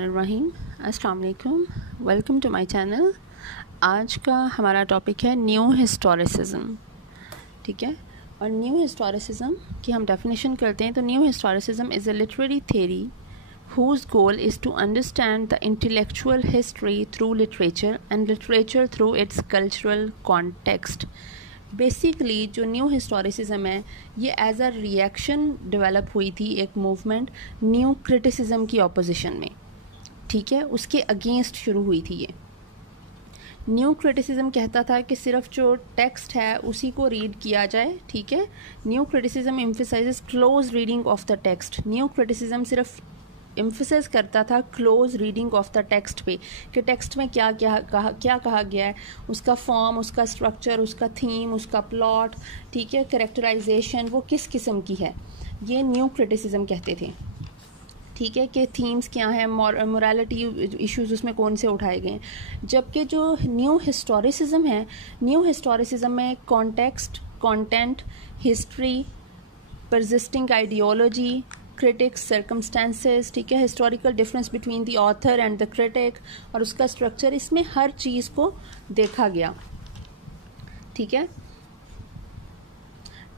बिस्मिल्लाहिर्रहमानिर्रहीम। अस्सलाम वालेकुम, वेलकम टू माय चैनल। आज का हमारा टॉपिक है न्यू हिस्टोरिसिज्म। ठीक है, और न्यू हिस्टोरिसिज्म की हम डेफिनेशन करते हैं तो new historicism is a literary theory whose goal is to understand the intellectual history through literature and literature through its cultural context। Basically जो न्यू हिस्टोरिसिज्म है ये एज अ रिएक्शन डेवलप हुई थी एक मूवमेंट न्यू क्रिटिसिज्म की opposition में। ठीक है, उसके अगेंस्ट शुरू हुई थी ये। न्यू क्रिटिसिज्म कहता था कि सिर्फ जो टेक्स्ट है उसी को रीड किया जाए। ठीक है, new criticism emphasises close reading of the text. New criticism सिर्फ एम्फसाइज करता था close reading of the text पे कि टेक्स्ट में क्या कहा गया है, उसका फॉर्म, उसका स्ट्रक्चर, उसका थीम, उसका प्लॉट, ठीक है, कैरेक्टराइजेशन वो किस किस्म की है, ये न्यू क्रिटिसिज्म कहते थे। ठीक है, कि थीम्स क्या हैं, मोरालिटी इश्यूज उसमें कौन से उठाए गए हैं। जबकि जो न्यू हिस्टोरिसिज्म है, न्यू हिस्टोरिसिज्म में context, content, history, persisting ideology, critics, circumstances, ठीक है, historical difference between the author and the critic और उसका स्ट्रक्चर, इसमें हर चीज़ को देखा गया। ठीक है,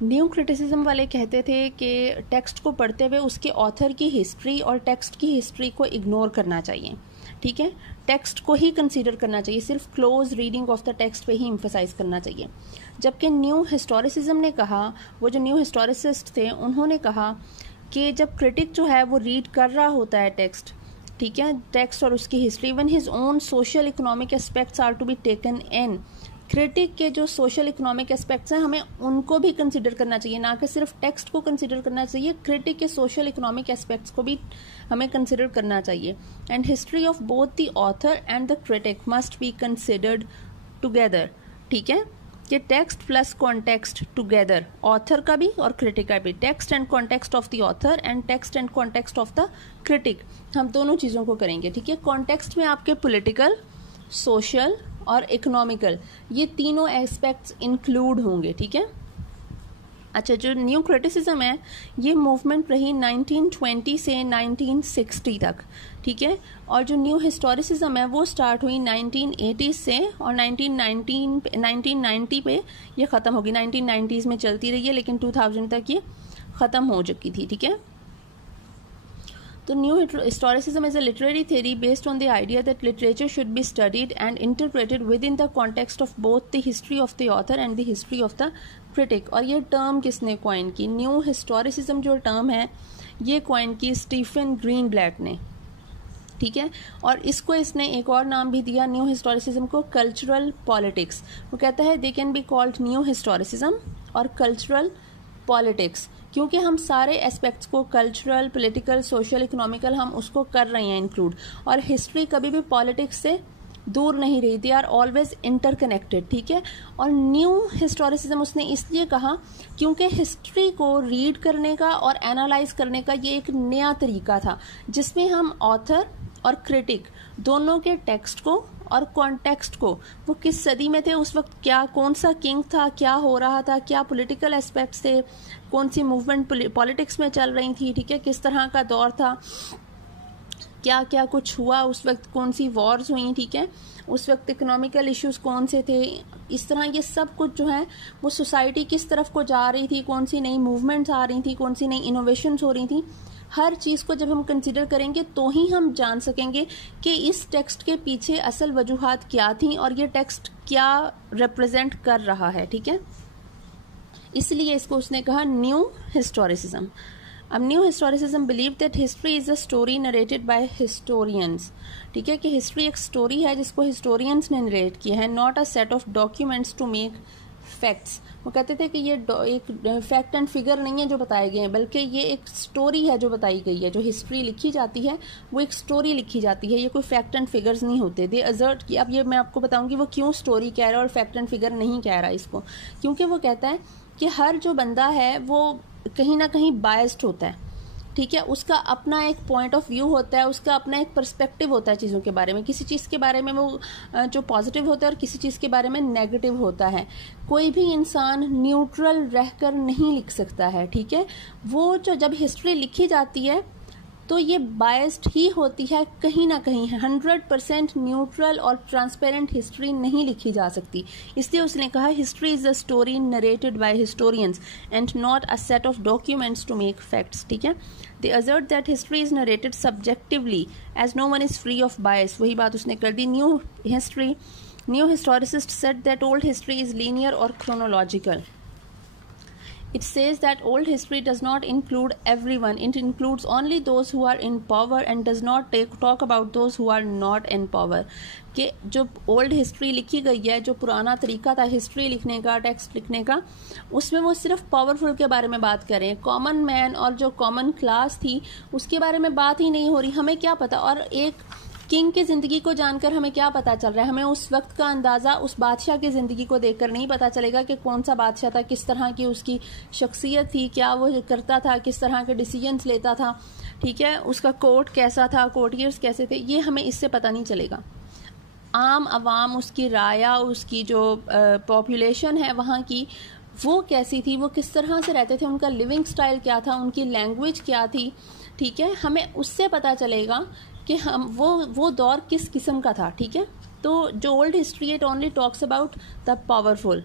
न्यू क्रिटिसिज्म वाले कहते थे कि टेक्स्ट को पढ़ते हुए उसके ऑथर की हिस्ट्री और टेक्स्ट की हिस्ट्री को इग्नोर करना चाहिए। ठीक है, टेक्स्ट को ही कंसीडर करना चाहिए, सिर्फ close reading of the text पे ही एम्फसाइज करना चाहिए। जबकि न्यू हिस्टोरिसिज्म ने कहा, वो जो न्यू हिस्टोरिसिस्ट थे उन्होंने कहा कि जब क्रिटिक जो है वो रीड कर रहा होता है टेक्स्ट, ठीक है, टेक्स्ट और उसकी history, one his own social economic aspects are to be taken in. Critic के जो सोशल इकोनॉमिक एस्पेक्ट्स हैं हमें उनको भी कंसिडर करना चाहिए, ना कि सिर्फ टेक्स्ट को कंसिडर करना चाहिए, क्रिटिक के सोशल इकोनॉमिक एस्पेक्ट्स को भी हमें कंसिडर करना चाहिए। And history of both the author and the critic must be considered together. ठीक है, कि text plus context together, author का भी और क्रिटिक का भी, text and context of the author and text and context of the critic, हम दोनों चीज़ों को करेंगे। ठीक है, कॉन्टेक्स्ट में आपके पॉलिटिकल, सोशल और इकोनॉमिकल, ये तीनों एस्पेक्ट्स इंक्लूड होंगे। ठीक है, अच्छा, जो न्यू क्रिटिसिज्म है ये मूवमेंट रही 1920 से 1960 तक। ठीक है, और जो न्यू हिस्टोरिसिज्म है वो स्टार्ट हुई 1980 से और 1990 पे ये ख़त्म होगी। 1990s में चलती रही है लेकिन 2000 तक ये ख़त्म हो चुकी थी। ठीक है, तो new historicism is a literary theory based on the idea that literature should be studied and interpreted with in the context of both the history of the author and the history of the critic. और ये term किसने coin की? New historicism जो term है ये coin की Stephen Greenblatt ने। ठीक है, और इसको इसने एक और नाम भी दिया न्यू हिस्टोरिसिज्म को, कल्चरल पॉलिटिक्स। वो कहता है they can be called new historicism और कल्चरल पॉलिटिक्स, क्योंकि हम सारे एस्पेक्ट्स को कल्चरल, पॉलिटिकल, सोशल, इकोनॉमिकल हम उसको कर रहे हैं इंक्लूड। और हिस्ट्री कभी भी पॉलिटिक्स से दूर नहीं रही, दे आर ऑलवेज इंटरकनेक्टेड। ठीक है, और न्यू हिस्टोरिसिज्म उसने इसलिए कहा क्योंकि हिस्ट्री को रीड करने का और एनालाइज करने का ये एक नया तरीका था जिसमें हम ऑथर और क्रिटिक दोनों के टेक्स्ट को और कॉन्टेक्स्ट को, वो किस सदी में थे उस वक्त, क्या कौन सा किंग था, क्या हो रहा था, क्या पॉलिटिकल एस्पेक्ट्स थे, कौन सी मूवमेंट पॉलिटिक्स में चल रही थी, ठीक है, किस तरह का दौर था, क्या क्या कुछ हुआ उस वक्त, कौन सी वॉर्स हुई, ठीक है, उस वक्त इकोनॉमिकल इश्यूज कौन से थे, इस तरह ये सब कुछ जो है वो सोसाइटी किस तरफ को जा रही थी, कौन सी नई मूवमेंट्स आ रही थी, कौन सी नई इनोवेशंस हो रही थी, हर चीज़ को जब हम कंसिडर करेंगे तो ही हम जान सकेंगे कि इस टेक्स्ट के पीछे असल वजूहात क्या थी और ये टेक्स्ट क्या रिप्रेजेंट कर रहा है। ठीक है, इसलिए इसको उसने कहा न्यू हिस्टोरिसिज्म। अब new historicism believe that history is a story narrated by historians. ठीक है, कि हिस्ट्री एक स्टोरी है जिसको हिस्टोरियंस ने नरेट किया है, not a set of documents to make facts. वो कहते थे कि ये एक फैक्ट एंड फिगर नहीं है जो बताए गए हैं, बल्कि ये एक स्टोरी है जो बताई गई है। जो हिस्ट्री लिखी जाती है वो एक स्टोरी लिखी जाती है, ये कोई फैक्ट एंड फिगर्स नहीं होते। दे अजर्ट कि अब ये मैं आपको बताऊंगी वो क्यों स्टोरी कह रहा है और फैक्ट एंड फिगर नहीं कह रहा है इसको, क्योंकि वो कहता है कि हर जो बंदा है वो कहीं ना कहीं बायस्ड होता है। ठीक है, उसका अपना एक पॉइंट ऑफ व्यू होता है, उसका अपना एक पर्सपेक्टिव होता है चीज़ों के बारे में। किसी चीज़ के बारे में वो जो पॉजिटिव होता है और किसी चीज़ के बारे में नेगेटिव होता है। कोई भी इंसान न्यूट्रल रहकर नहीं लिख सकता है। ठीक है, वो जो जब हिस्ट्री लिखी जाती है तो ये बायस्ड ही होती है कहीं ना कहीं। 100% न्यूट्रल और ट्रांसपेरेंट हिस्ट्री नहीं लिखी जा सकती। इसलिए उसने कहा history is a story narrated by historians and not a set of documents to make facts, ठीक है। दे assert that history is narrated subjectively as no one is free of bias। वही बात उसने कर दी। New historicists said that old history is linear or chronological। It says that old history does not include everyone. It includes only those who are in power and does not talk about those who are not in power। कि जो old history लिखी गई है, जो पुराना तरीका था history लिखने का, टेक्स्ट लिखने का, उसमें वो सिर्फ पावरफुल के बारे में बात कर रहे हैं। कॉमन मैन और जो कॉमन क्लास थी उसके बारे में बात ही नहीं हो रही। हमें क्या पता, और एक किंग की ज़िंदगी को जानकर हमें क्या पता चल रहा है, हमें उस वक्त का अंदाज़ा उस बादशाह की ज़िंदगी को देखकर नहीं पता चलेगा कि कौन सा बादशाह था, किस तरह की उसकी शख्सियत थी, क्या वो करता था, किस तरह के डिसीजंस लेता था, ठीक है, उसका कोर्ट कैसा था, कोर्टियर्स कैसे थे, ये हमें इससे पता नहीं चलेगा। आम आवाम, उसकी राया, उसकी जो पॉपुलेशन है वहाँ की, वो कैसी थी, वो किस तरह से रहते थे, उनका लिविंग स्टाइल क्या था, उनकी लैंग्वेज क्या थी, ठीक है, हमें उससे पता चलेगा कि हम वो दौर किस किस्म का था, ठीक है। तो जो old history it only talks about the powerful.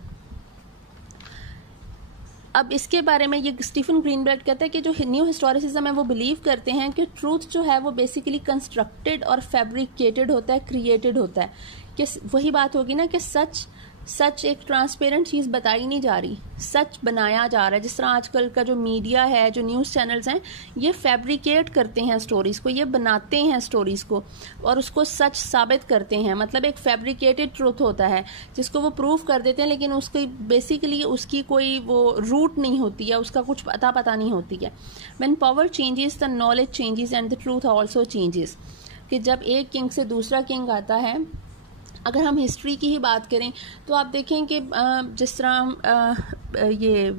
अब इसके बारे में ये स्टीफन ग्रीनबर्ग कहता है कि जो न्यू हिस्टोरिसिज्म है वो बिलीव करते हैं कि ट्रूथ जो है वो बेसिकली कंस्ट्रक्टेड और फैब्रिकेटेड होता है, क्रिएटेड होता है। कि वही बात होगी ना कि सच एक ट्रांसपेरेंट चीज़ बताई नहीं जा रही, सच बनाया जा रहा है। जिस तरह आजकल का जो मीडिया है, जो न्यूज़ चैनल्स हैं, ये फैब्रिकेट करते हैं स्टोरीज़ को, ये बनाते हैं स्टोरीज़ को और उसको सच साबित करते हैं। मतलब एक फैब्रिकेटेड ट्रूथ होता है जिसको वो प्रूव कर देते हैं, लेकिन उसकी बेसिकली उसकी कोई वो रूट नहीं होती है, उसका कुछ पता नहीं होती है। When power changes the knowledge changes and the truth also changes. कि जब एक किंग से दूसरा किंग आता है, अगर हम हिस्ट्री की ही बात करें तो आप देखें कि जिस तरह ये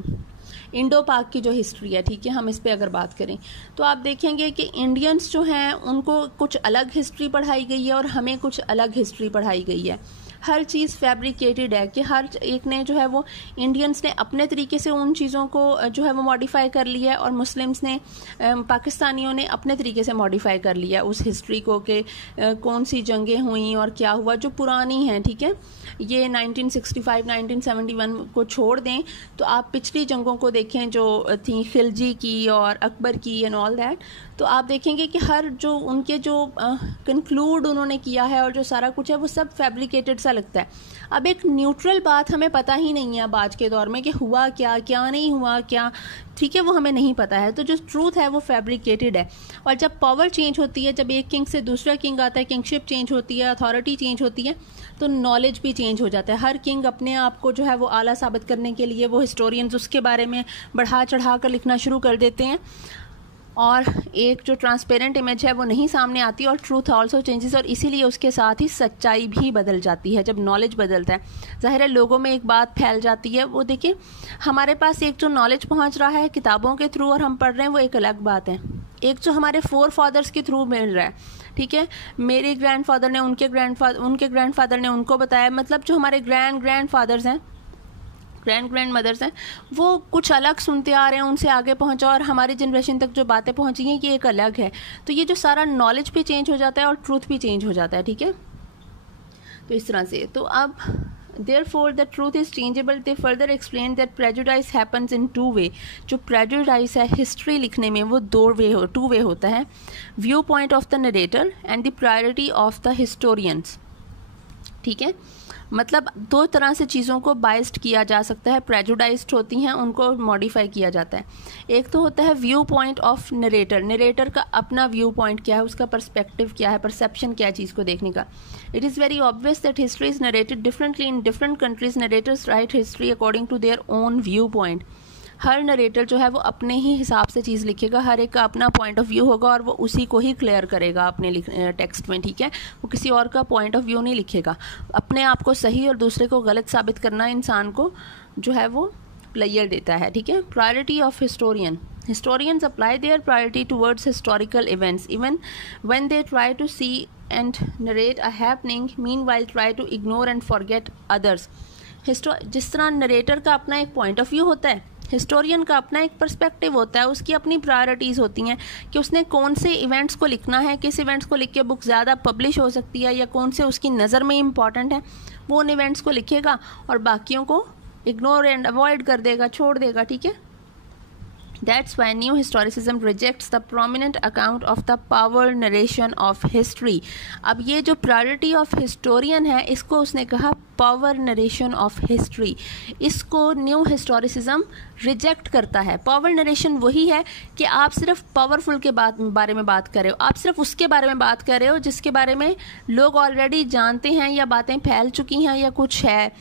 इंडो पाक की जो हिस्ट्री है, ठीक है, हम इस पे अगर बात करें तो आप देखेंगे कि इंडियंस जो हैं उनको कुछ अलग हिस्ट्री पढ़ाई गई है और हमें कुछ अलग हिस्ट्री पढ़ाई गई है। हर चीज़ फैब्रिकेटेड है कि हर एक ने जो है वो इंडियंस ने अपने तरीके से उन चीज़ों को जो है वो मॉडिफाई कर लिया है और मुस्लिम्स ने, पाकिस्तानियों ने अपने तरीके से मॉडिफाई कर लिया उस हिस्ट्री को कि कौन सी जंगें हुई और क्या हुआ, जो पुरानी हैं, ठीक है। ये 1965 1971 को छोड़ दें तो आप पिछली जंगों को देखें जो थी खिलजी की और अकबर की एंड ऑल दैट, तो आप देखेंगे कि हर जो उनके जो कंक्लूड उन्होंने किया है और जो सारा कुछ है वो सब फैब्रिकेटेड सा लगता है। अब एक न्यूट्रल बात हमें पता ही नहीं है अब आज के दौर में कि हुआ क्या, क्या नहीं हुआ, क्या, ठीक है, वो हमें नहीं पता है। तो जो ट्रूथ है वो फैब्रिकेटेड है। और जब पावर चेंज होती है, जब एक किंग से दूसरा किंग आता है, किंगशिप चेंज होती है, अथॉरिटी चेंज होती है, तो नॉलेज भी चेंज हो जाता है। हर किंग अपने आप को जो है वो आला साबित करने के लिए वो हिस्टोरियंस उसके बारे में बढ़ा चढ़ा कर लिखना शुरू कर देते हैं और एक जो ट्रांसपेरेंट इमेज है वो नहीं सामने आती और ट्रूथ आल्सो चेंजेस, और इसीलिए उसके साथ ही सच्चाई भी बदल जाती है। जब नॉलेज बदलता है ज़ाहिर है लोगों में एक बात फैल जाती है। वो देखिए हमारे पास एक जो नॉलेज पहुंच रहा है किताबों के थ्रू और हम पढ़ रहे हैं वो एक अलग बात है, एक जो हमारे फोर फादर्स के थ्रू मिल रहा है, ठीक है, मेरे ग्रैंडफादर ने उनके ग्रैंडफादर ने उनको बताया, मतलब जो हमारे ग्रैंडफादर्स हैं, ग्रैंड मदर्स हैं, वो कुछ अलग सुनते आ रहे हैं, उनसे आगे पहुंचा और हमारी जनरेशन तक जो बातें पहुंची हैं ये एक अलग है। तो ये जो सारा नॉलेज भी चेंज हो जाता है और ट्रूथ भी चेंज हो जाता है, ठीक है। तो इस तरह से तो अब therefore the truth is changeable। they further explain that prejudice happens in two way। जो prejudice है हिस्ट्री लिखने में वो टू वे होता है, view point of the narrator and the priority of the historians, ठीक है। मतलब दो तरह से चीज़ों को बाइस्ड किया जा सकता है, प्रेजुडाइज्ड होती हैं, उनको मॉडिफाई किया जाता है। एक तो होता है व्यू पॉइंट ऑफ नरेटर का अपना व्यू पॉइंट क्या है, उसका पर्सपेक्टिव क्या है, परसेप्शन क्या है चीज़ को देखने का। It is very obvious that history is narrated differently in different countries. Narrators write history according to their own view point. हर नरेटर जो है वो अपने ही हिसाब से चीज़ लिखेगा, हर एक का अपना पॉइंट ऑफ व्यू होगा और वो उसी को ही क्लियर करेगा अपने टेक्स्ट में, ठीक है। वो किसी और का पॉइंट ऑफ व्यू नहीं लिखेगा। अपने आप को सही और दूसरे को गलत साबित करना इंसान को जो है वो प्लेयर देता है, ठीक है। Priority of historians apply their priority towards historical events even when they try to see and narrate a happening, meanwhile try to ignore and forget others। जिस तरह नरेटर का अपना एक पॉइंट ऑफ व्यू होता है हिस्टोरियन का अपना एक पर्सपेक्टिव होता है, उसकी अपनी प्रायोरिटीज़ होती हैं कि उसने कौन से इवेंट्स को लिखना है, किस इवेंट्स को लिख के बुक ज़्यादा पब्लिश हो सकती है या कौन से उसकी नज़र में इम्पॉर्टेंट है, वो उन इवेंट्स को लिखेगा और बाकियों को इग्नोर एंड अवॉइड कर देगा, छोड़ देगा, ठीक है। That's why new historicism rejects the prominent account of the power narration of history. अब ये जो priority of historian है, इसको उसने कहा power narration of history. इसको new historicism रिजेक्ट करता है। पावर नरेशन वही है कि आप सिर्फ पावरफुल के बारे में बात कर रहे हो, आप सिर्फ उसके बारे में बात कर रहे हो जिसके बारे में लोग ऑलरेडी जानते हैं या बातें फैल चुकी हैं या कुछ है।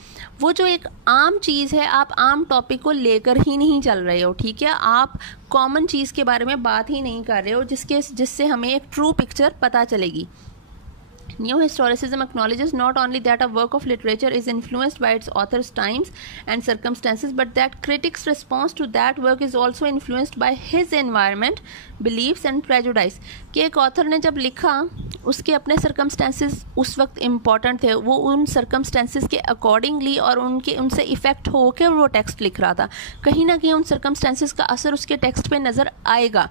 वो जो एक आम चीज़ है, आप आम टॉपिक को लेकर ही नहीं चल रहे हो, ठीक है। आप कॉमन चीज़ के बारे में बात ही नहीं कर रहे हो जिससे हमें एक ट्रू पिक्चर पता चलेगी। New historicism acknowledges not only that a work of literature is influenced by its author's times and circumstances, but that critics' response to that work is also influenced by his environment, beliefs and prejudice. कि एक author ने जब लिखा उसके अपने circumstances उस वक्त important थे, वो उन सर्कमस्टेंसेस के अकॉर्डिंगली और उनसे इफ़ेक्ट होकर वो टेक्स्ट लिख रहा था। कहीं ना कहीं उन सर्कमस्टेंसेस का असर उसके टेक्स्ट पे नज़र आएगा,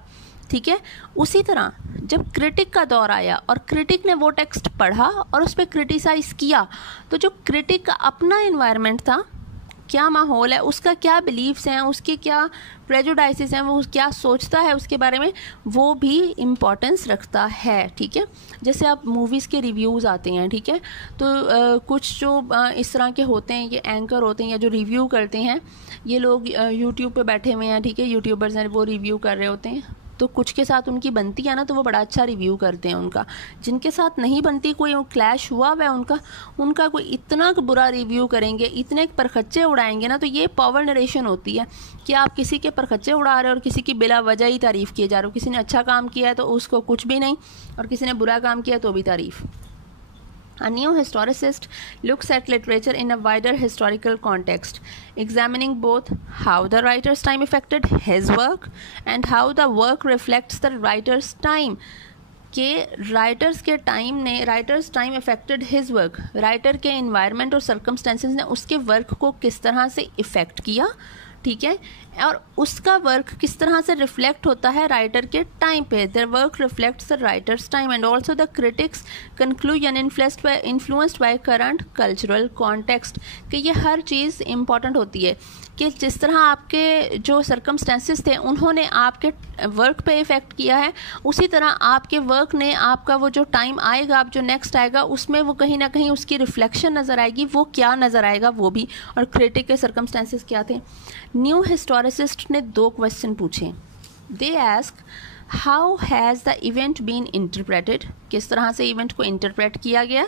ठीक है। उसी तरह जब क्रिटिक का दौर आया और क्रिटिक ने वो टेक्स्ट पढ़ा और उस पर क्रिटिसाइज़ किया, तो जो क्रिटिक का अपना इन्वायरमेंट था, क्या माहौल है, उसका क्या बिलीव्स हैं, उसके क्या प्रेजुडाइसेस हैं, वो क्या सोचता है उसके बारे में, वो भी इम्पॉर्टेंस रखता है, ठीक है। जैसे आप मूवीज़ के रिव्यूज़ आते हैं, ठीक है, तो कुछ जो इस तरह के होते हैं, ये एंकर होते हैं या जो रिव्यू करते हैं, ये लोग यूट्यूब पे बैठे हुए हैं, ठीक है, यूट्यूबर्स हैं, वो रिव्यू कर रहे होते हैं, तो कुछ के साथ उनकी बनती है ना, तो वो बड़ा अच्छा रिव्यू करते हैं उनका। जिनके साथ नहीं बनती, कोई क्लैश हुआ हुआ है उनका कोई इतना बुरा रिव्यू करेंगे, इतने परखच्चे उड़ाएंगे ना, तो ये पावर नरेशन होती है कि आप किसी के परखच्चे उड़ा रहे हो और किसी की बिला वजह ही तारीफ़ किए जा रहे हो। किसी ने अच्छा काम किया है तो उसको कुछ भी नहीं, और किसी ने बुरा काम किया तो भी तारीफ़। A new historicist looks at literature in a wider historical context, examining both how the writer's time affected his work and how the work reflects the writer's time. कि writers time affected his work, writer के environment और circumstances ने उसके work को किस तरह से effect किया, ठीक है, और उसका वर्क किस तरह से रिफ्लेक्ट होता है राइटर के टाइम पे। Their work reflects the writers time and also the critics conclusion influenced by current cultural context. कि ये हर चीज़ इम्पॉर्टेंट होती है कि जिस तरह आपके जो सर्कमस्टेंसेस थे उन्होंने आपके वर्क पे इफ़ेक्ट किया है, उसी तरह आपके वर्क ने आपका वो जो टाइम आएगा, आप जो नेक्स्ट आएगा, उसमें वो कहीं ना कहीं उसकी रिफ्लेक्शन नज़र आएगी। वो क्या नज़र आएगा वो भी, और क्रिटिक के सर्कमस्टेंसेस क्या थे। न्यू हिस्टोरिसिस्ट ने 2 क्वेश्चन पूछे। They ask how has the event been interpreted, किस तरह से इवेंट को इंटरप्रेट किया गया,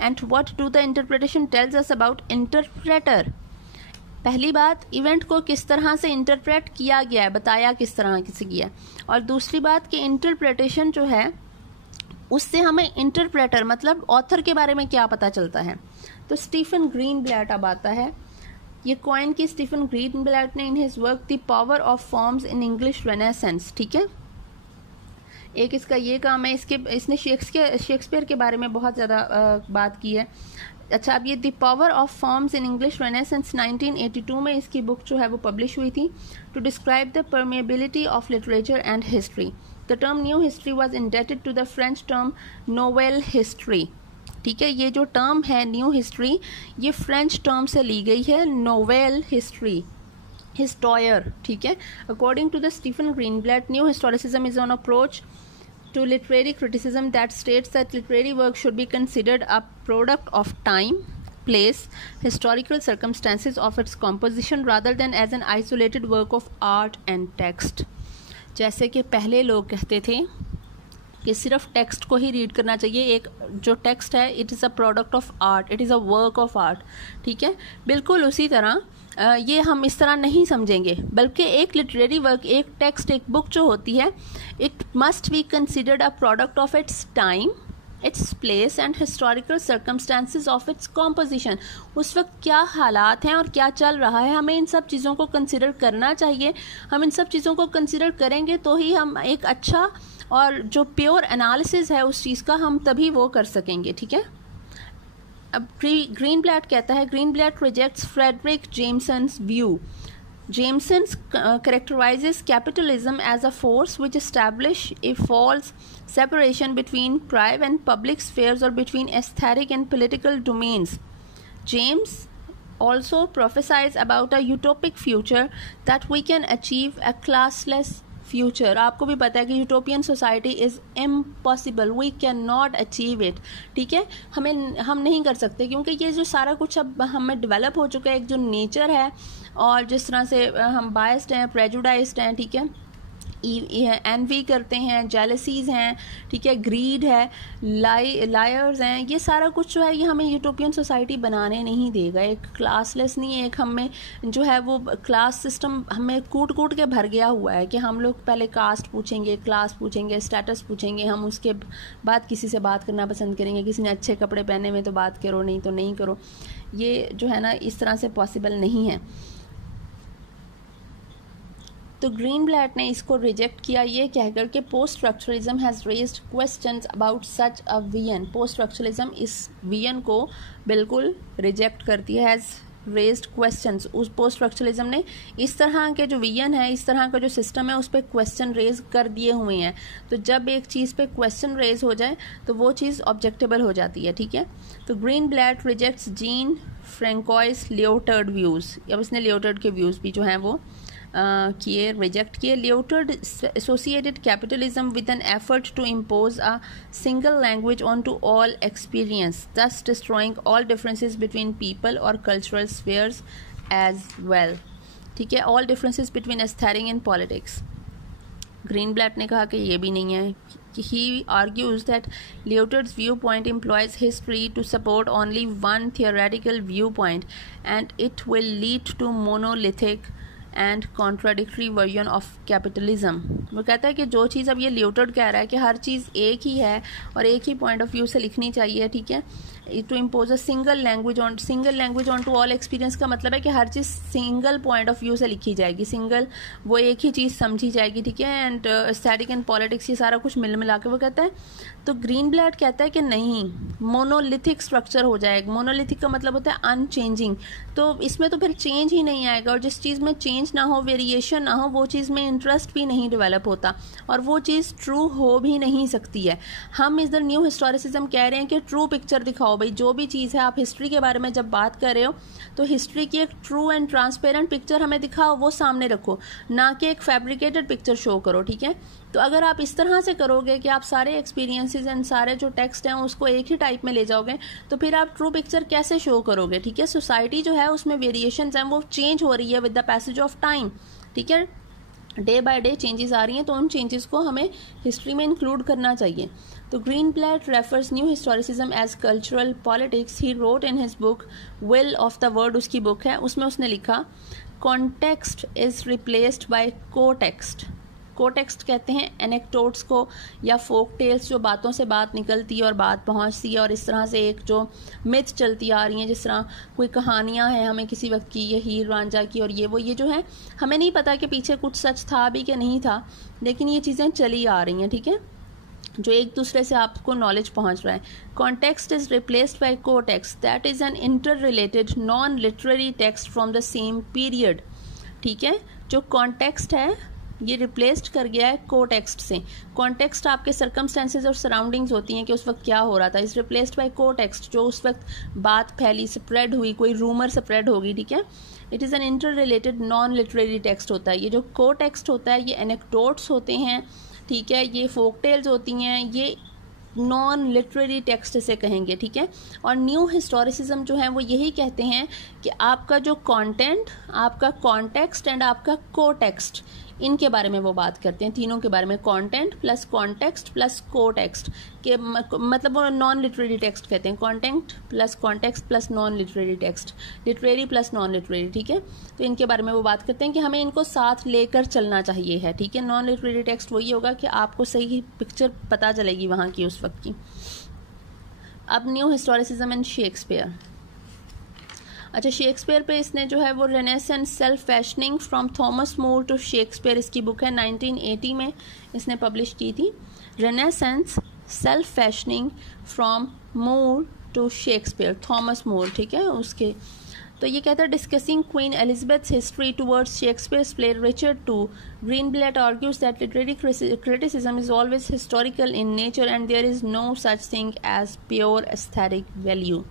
and what do the interpretation tells us about interpreter. पहली बात, इवेंट को किस तरह से इंटरप्रेट किया गया है, बताया किस तरह से किया, और दूसरी बात कि इंटरप्रेटेशन जो है उससे हमें इंटरप्रेटर मतलब ऑथर के बारे में क्या पता चलता है। तो स्टीफन ग्रीनब्लैट अब आता है, ये कॉइन की स्टीफन ग्रीनब्लैट ने in his work the power of forms in English renaissance, ठीक है। एक इसका ये काम है, इसने शेक्सपियर के बारे में बहुत ज़्यादा बात की है। अच्छा, अब ये the power of forms in English renaissance 1982 में इसकी बुक जो है वो पब्लिश हुई थी, to describe the permeability of literature and history. The term new history was indebted to the French term nouvelle history, ठीक है। ये जो टर्म है न्यू हिस्ट्री, ये फ्रेंच टर्म से ली गई है, नोवेल हिस्ट्री, हिस्टोयर, ठीक है। According to the Stephen Greenblatt, new historicism is on approach to literary criticism that states that literary work should be considered a product of time, place, historical circumstances of its composition rather than as an isolated work of art and text. जैसे कि पहले लोग कहते थे कि सिर्फ text को ही read करना चाहिए, एक जो टेक्स्ट है it is a product of art, it is a work of art, ठीक है। बिल्कुल उसी तरह ये हम इस तरह नहीं समझेंगे, बल्कि एक लिटरेरी वर्क, एक टेक्स्ट, एक बुक जो होती है, it must be considered a product of its time, its place and historical circumstances of its composition. उस वक्त क्या हालात हैं और क्या चल रहा है, हमें इन सब चीज़ों को कंसिडर करना चाहिए। हम इन सब चीज़ों को कंसिडर करेंगे तो ही हम एक अच्छा और जो प्योर एनालिसिस है उस चीज़ का हम तभी वो कर सकेंगे, ठीक है। अब ग्रीनब्लैट कहता है, Greenblatt rejects Frederic Jameson's view Jameson characterizes capitalism as a force which establishes a false separation between private and public spheres or between aesthetic and political domains. James also prophesies about a utopic future that we can achieve a classless future. आपको भी पता है कि utopian society is impossible, we can not achieve it. ठीक है, हम नहीं कर सकते, क्योंकि ये जो सारा कुछ अब हमें डेवलप हो चुका है, एक जो नेचर है और जिस तरह से हम बायस्ड हैं, प्रेजुडाइज्ड हैं, ठीक है, एनवी करते हैं, जेलसीज हैं, ठीक है, ग्रीड है, लायर्स हैं, ये सारा कुछ जो है ये हमें यूटोपियन सोसाइटी बनाने नहीं देगा. एक क्लासलेस नहीं है, एक हमें जो है वो क्लास सिस्टम हमें कूट कूट के भर गया हुआ है कि हम लोग पहले कास्ट पूछेंगे, क्लास पूछेंगे, स्टेटस पूछेंगे, हम उसके बाद किसी से बात करना पसंद करेंगे. किसी ने अच्छे कपड़े पहने में तो बात करो, नहीं तो नहीं करो. ये जो है ना इस तरह से पॉसिबल नहीं है. तो ग्रीनब्लैट ने इसको रिजेक्ट किया ये कहकर के post structuralism has raised questions about such a vision. Post structuralism इस विजन को बिल्कुल रिजेक्ट करती है. हैज़ रेज्ड क्वेश्चंस, उस पोस्ट स्ट्रक्चरलिज्म ने इस तरह के जो विजन है, इस तरह का जो सिस्टम है, उस पर क्वेश्चन रेज कर दिए हुए हैं. तो जब एक चीज़ पे क्वेश्चन रेज हो जाए तो वो चीज़ ऑब्जेक्टेबल हो जाती है. ठीक है, तो Greenblatt rejects Jean Francois Lyotard views. अब इसने लियोटर्ड के व्यूज़ भी जो हैं वो किए, रिजेक्ट किए. Lyotard associated capitalism with an effort to impose a single language on to all experience, thus destroying all differences between people और कल्चरल स्फीयर्स एज वेल. ठीक है, all differences between aesthetic and politics. Greenblatt ने कहा कि ये भी नहीं है. He argues that Lyotard's viewpoint employs history to support only one theoretical viewpoint, and it will lead to monolithic and contradictory version of capitalism. वो कहता है कि जो चीज़ अब ये लियोटर्ड कह रहा है कि हर चीज़ एक ही है और एक ही पॉइंट ऑफ व्यू से लिखनी चाहिए. ठीक है, to impose a single language on to all experience का मतलब है कि हर चीज़ सिंगल पॉइंट ऑफ व्यू से लिखी जाएगी, सिंगल वो एक ही चीज़ समझी जाएगी. ठीक है, एंड एस्थेटिक एंड पॉलिटिक्स ये सारा कुछ मिल मिला के वो कहता है. तो ग्रीनब्लैट कहता है कि नहीं, मोनोलिथिक स्ट्रक्चर हो जाएगा. मोनोलिथिक का मतलब होता है अनचेंजिंग, तो इसमें तो फिर चेंज ही नहीं आएगा, और जिस चीज़ में चेंज ना हो, वेरिएशन ना हो, वो चीज़ में इंटरेस्ट भी नहीं डेवलप होता और वो चीज़ ट्रू हो भी नहीं सकती है. हम इधर न्यू हिस्टोरिसिज्म कह रहे हैं कि ट्रू पिक्चर दिखाओ भाई. जो भी चीज़ है, आप हिस्ट्री के बारे में जब बात कर रहे हो तो हिस्ट्री की एक ट्रू एंड ट्रांसपेरेंट पिक्चर हमें दिखाओ, वो सामने रखो, ना कि एक फैब्रिकेटेड पिक्चर शो करो. ठीक है, तो अगर आप इस तरह से करोगे कि आप सारे एक्सपीरियंसेस एंड सारे जो टेक्स्ट हैं उसको एक ही टाइप में ले जाओगे तो फिर आप ट्रू पिक्चर कैसे शो करोगे. ठीक है, सोसाइटी जो है उसमें वेरिएशंस हैं, वो चेंज हो रही है with the passage of time. ठीक है, डे बाय डे चेंजेस आ रही हैं, तो उन चेंजेस को हमें हिस्ट्री में इंक्लूड करना चाहिए. तो Greenblatt refers new historicism as cultural politics. He wrote in his book will of the word, उसकी बुक है, उसमें उसने लिखा context is replaced by cotext. Cotext कहते हैं एनेक्टोट्स को या फोक टेल्स, जो बातों से बात निकलती है और बात पहुंचती है और इस तरह से एक जो मिथ चलती आ रही हैं, जिस तरह कोई कहानियां हैं हमें किसी वक्त की, ये हीर रांझा की और ये जो है, हमें नहीं पता कि पीछे कुछ सच था भी कि नहीं था, लेकिन ये चीज़ें चली आ रही हैं. ठीक है, जो एक दूसरे से आपको नॉलेज पहुंच रहा है. Context is replaced by cotext, that is an inter related non literary text from the same period. ठीक है, जो कॉन्टेक्स्ट है ये रिप्लेस्ड कर गया है कोटेक्स्ट से. कॉन्टेक्स्ट आपके सर्कमस्टेंसेज और सराउंडिंग्स होती हैं कि उस वक्त क्या हो रहा था. इज रिप्लेस्ड बाय कोटेक्स्ट, जो उस वक्त बात फैली, स्प्रेड हुई, कोई रूमर स्प्रेड होगी. ठीक है, it is an inter related non literary text होता है. ये जो कोटेक्स्ट होता है ये एनेक्डोट्स होते हैं. ठीक है, ये फोक टेल्स होती हैं, ये नॉन लिटरेरी टेक्स्ट से कहेंगे. ठीक है, और न्यू हिस्टोरिसिज्म जो है वो यही कहते हैं कि आपका जो कंटेंट, आपका कॉन्टेक्स्ट एंड आपका कोटेक्स्ट, इनके बारे में वो बात करते हैं, तीनों के बारे में. कंटेंट प्लस कॉन्टेक्स्ट प्लस कोटेक्स्ट के मतलब वो नॉन लिटरेरी टेक्स्ट कहते हैं. Content plus context plus non literary text, literary plus non literary. ठीक है, तो इनके बारे में वो बात करते हैं कि हमें इनको साथ लेकर चलना चाहिए है. ठीक है, नॉन लिटरेरी टेक्स्ट वही होगा कि आपको सही पिक्चर पता चलेगी वहाँ की उस वक्त की. अब न्यू हिस्टोरिसिज्म एंड शेक्सपियर. अच्छा, शेक्सपियर पे इसने जो है वो Renaissance self fashioning from Thomas More to Shakespeare, इसकी बुक है, 1980 में इसने पब्लिश की थी. Renaissance self fashioning from More to Shakespeare, Thomas More. ठीक है, उसके तो ये कहता है discussing Queen Elizabeth's history towards Shakespeare's play Richard II, Greenblatt argues that literary criticism is always historical in nature and there is no such thing as pure aesthetic value.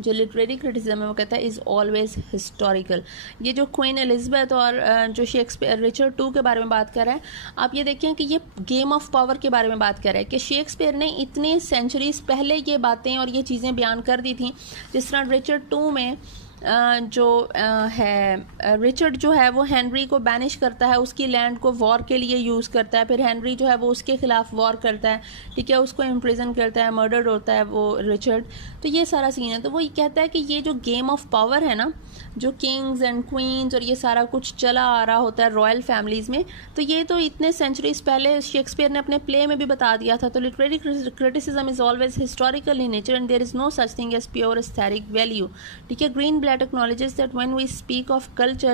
जो literary criticism है वो कहता है is always historical. ये जो queen Elizabeth और जो Shakespeare Richard II के बारे में बात कर रहा है, आप ये देखें कि ये गेम ऑफ पावर के बारे में बात कर रहा है कि शेक्सपियर ने इतने सेंचुरीज पहले ये बातें और ये चीज़ें बयान कर दी थी। जिस तरह रिचर्ड II में जो है रिचर्ड जो है वो हेनरी को बैनिश करता है, उसकी लैंड को वॉर के लिए यूज़ करता है, फिर हेनरी जो है वो उसके खिलाफ वॉर करता है, ठीक है, उसको इम्प्रिजन करता है, मर्डर होता है वो रिचर्ड। तो ये सारा सीन है। तो वो ये कहता है कि ये जो गेम ऑफ पावर है ना, जो किंग्स एंड क्वींस और ये सारा कुछ चला आ रहा होता है रॉयल फैमिलीज़ में, तो ये तो इतने सेंचुरीज पहले शेक्सपियर ने अपने प्ले में भी बता दिया था। तो literary criticism is always historical in nature and there is no such thing as pure aesthetic value, ठीक है। Greenblatt acknowledges that when we speak of culture,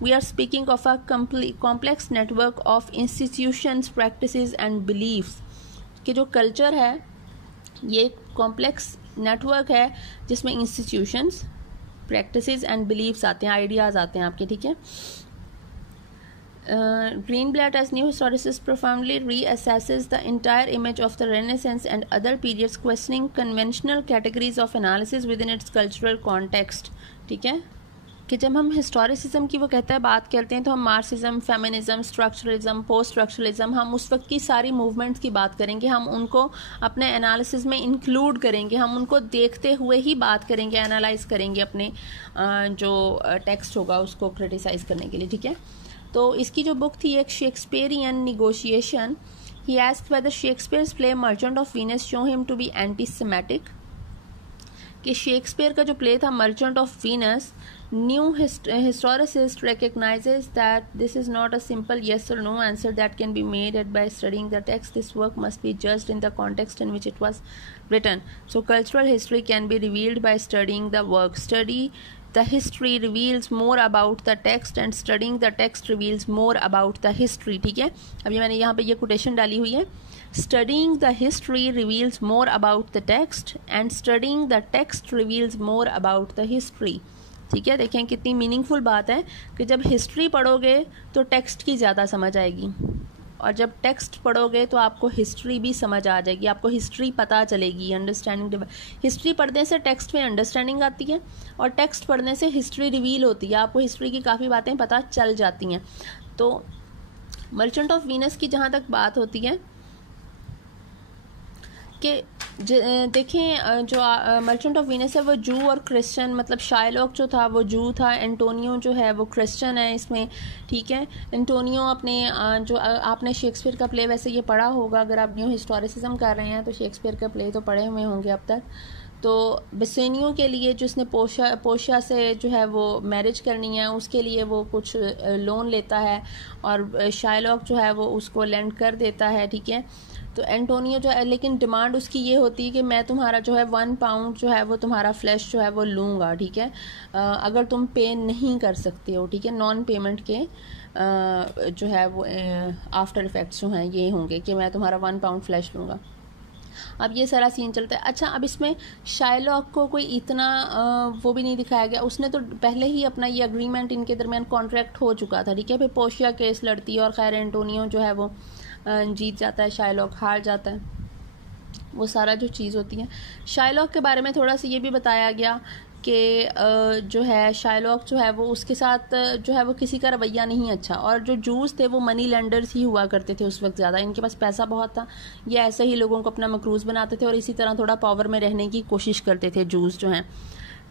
we are speaking of a complex network of institutions, practices and beliefs. कि जो culture है ये complex network है जिसमें institutions, practices and beliefs आते हैं, आइडियाज़ आते हैं आपके, ठीक है। Greenblatt as new historicist profoundly reassesses the entire image of the Renaissance and other periods, questioning conventional categories of analysis within its cultural context, ठीक है। कि जब हम हिस्टोरिसिज्म की वो कहता है बात करते हैं तो हम Marxism, feminism, structuralism, post structuralism, हम उस वक्त की सारी मूवमेंट्स की बात करेंगे, हम उनको अपने एनालिसिस में इंक्लूड करेंगे, हम उनको देखते हुए ही बात करेंगे, एनालाइज करेंगे अपने जो टेक्स्ट होगा उसको क्रिटिसाइज करने के लिए, ठीक है। तो इसकी जो बुक थी एक Shakespearean negotiation, he asked whether Shakespeare's play Merchant of Venice show him to be anti semitic, कि शेक्सपियर का जो प्ले था Merchant of Venice, new historicist recognizes that this is not a simple yes or no answer that can be made by studying the text. This work must be judged in the context in which it was written. So cultural history can be revealed by studying the work. Study the history reveals more about the text and studying the text reveals more about the history, ठीक है। अभी मैंने यहाँ पे ये quotation डाली हुई है, studying the history reveals more about the text and studying the text reveals more about the history, ठीक है। देखें कितनी मीनिंगफुल बात है कि जब हिस्ट्री पढ़ोगे तो टेक्स्ट की ज़्यादा समझ आएगी और जब टेक्स्ट पढ़ोगे तो आपको हिस्ट्री भी समझ आ जाएगी, आपको हिस्ट्री पता चलेगी, अंडरस्टैंडिंग। हिस्ट्री पढ़ने से टेक्स्ट में अंडरस्टैंडिंग आती है और टेक्स्ट पढ़ने से हिस्ट्री रिवील होती है, आपको हिस्ट्री की काफ़ी बातें पता चल जाती हैं। तो मर्चेंट ऑफ वीनस की जहाँ तक बात होती है कि देखें जो मर्चेंट ऑफ वीनस है वो जू और क्रिश्चियन, मतलब शायलॉक जो था वो जू था, एंटोनियो जो है वो क्रिश्चियन है इसमें, ठीक है। एंटोनियो अपने जो आपने शेक्सपियर का प्ले वैसे ये पढ़ा होगा, अगर आप न्यू हिस्टोरिसिज्म कर रहे हैं तो शेक्सपियर का प्ले तो पढ़े हुए होंगे अब तक। तो बेसेनियो के लिए जिसने पोशिया से जो है वो मैरिज करनी है उसके लिए वो कुछ लोन लेता है और शायलॉक जो है वो उसको लेंड कर देता है, ठीक है। तो एंटोनियो जो है, लेकिन डिमांड उसकी ये होती है कि मैं तुम्हारा जो है 1 पाउंड जो है वो तुम्हारा फ्लैश जो है वो लूँगा, ठीक है, अगर तुम पे नहीं कर सकते हो, ठीक है। नॉन पेमेंट के जो है वो आफ्टर इफेक्ट्स जो हैं ये होंगे कि मैं तुम्हारा 1 पाउंड फ्लैश लूँगा। अब ये सारा सीन चलता है। अच्छा, अब इसमें शायलॉक को कोई इतना वो भी नहीं दिखाया गया, उसने तो पहले ही अपना ये अग्रीमेंट इनके दरमियान कॉन्ट्रैक्ट हो चुका था, ठीक है। फिर पोशिया केस लड़ती है और खैर एंटोनियो जो है वो जीत जाता है, शायलॉक हार जाता है, वो सारा जो चीज़ होती है। शायलॉक के बारे में थोड़ा सा ये भी बताया गया कि जो है शायलॉक जो है वो उसके साथ जो है वो किसी का रवैया नहीं अच्छा, और जो जूस थे वो मनी लेंडर्स ही हुआ करते थे उस वक्त ज़्यादा, इनके पास पैसा बहुत था, ये ऐसे ही लोगों को अपना मकरूज़ बनाते थे और इसी तरह थोड़ा पावर में रहने की कोशिश करते थे जूस जो हैं।